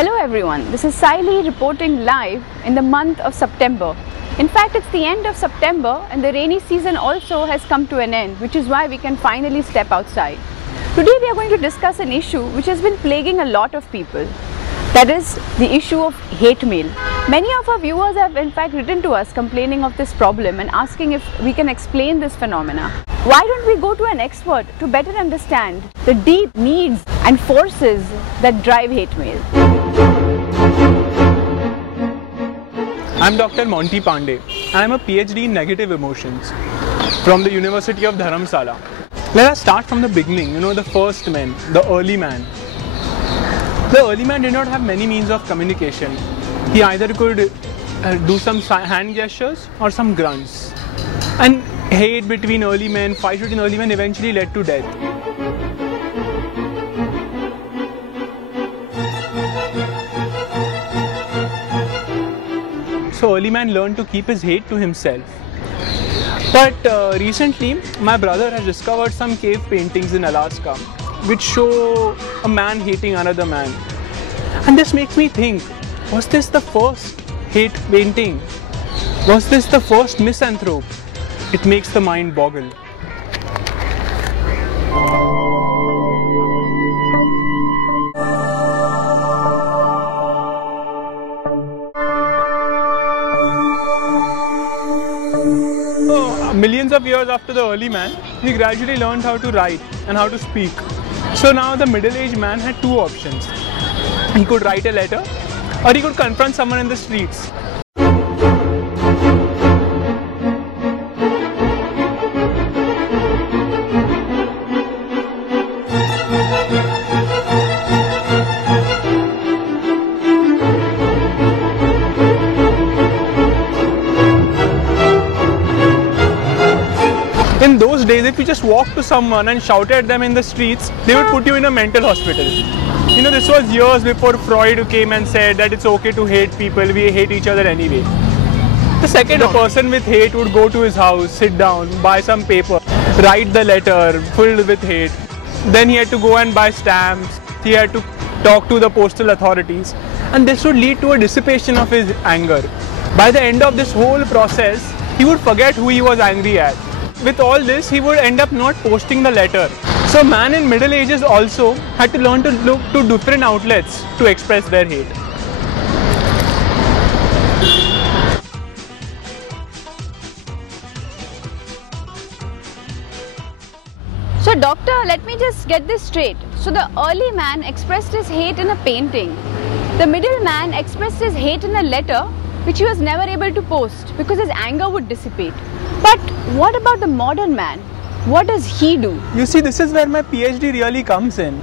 Hello everyone, this is Saili reporting live in the month of September. In fact, it's the end of September and the rainy season also has come to an end, which is why we can finally step outside. Today we are going to discuss an issue which has been plaguing a lot of people. That is the issue of hate mail. Many of our viewers have in fact written to us complaining of this problem and asking if we can explain this phenomena. Why don't we go to an expert to better understand the deep needs and forces that drive hate mail? I'm Dr. Monty Pandey and I'm a PhD in negative emotions from the University of Dharamsala. Let us start from the beginning, the first men, the early man. The early man did not have many means of communication. He either could do some hand gestures or some grunts. And hate between early men, fights between early men eventually led to death. So early man learned to keep his hate to himself. But recently, my brother has discovered some cave paintings in Alaska which show a man hating another man. And this makes me think, was this the first hate painting? Was this the first misanthrope? It makes the mind boggle. Millions of years after the early man, he gradually learned how to write and how to speak. So now the middle-aged man had two options. He could write a letter or he could confront someone in the streets. In those days, if you just walked to someone and shouted at them in the streets, they would put you in a mental hospital. This was years before Freud came and said that it's okay to hate people, we hate each other anyway. The second, a person with hate would go to his house, sit down, buy some paper, write the letter filled with hate. Then he had to go and buy stamps, he had to talk to the postal authorities, and this would lead to a dissipation of his anger. By the end of this whole process, he would forget who he was angry at. With all this, he would end up not posting the letter. So man in Middle Ages also had to learn to look to different outlets to express their hate. So doctor, let me just get this straight. So the early man expressed his hate in a painting. The middle man expressed his hate in a letter which he was never able to post because his anger would dissipate. But what about the modern man? What does he do? You see, this is where my PhD really comes in.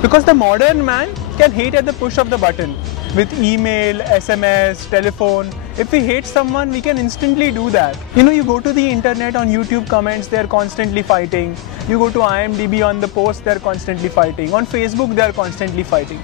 Because the modern man can hate at the push of the button. With email, SMS, telephone. If we hate someone, we can instantly do that. You go to the internet, on YouTube comments, they're constantly fighting. You go to IMDb, on the post, they're constantly fighting. On Facebook, they're constantly fighting.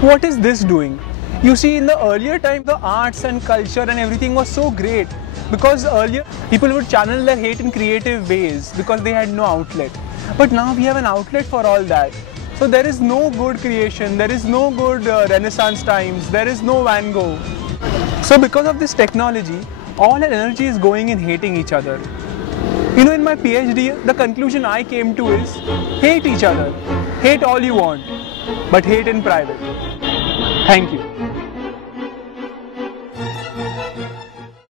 What is this doing? You see, in the earlier time, the arts and culture and everything was so great. Because earlier, people would channel their hate in creative ways because they had no outlet. But now we have an outlet for all that. So there is no good creation, there is no good Renaissance times, there is no Van Gogh. So because of this technology, all our energy is going in hating each other. In my PhD, the conclusion I came to is, hate each other. Hate all you want, but hate in private. Thank you.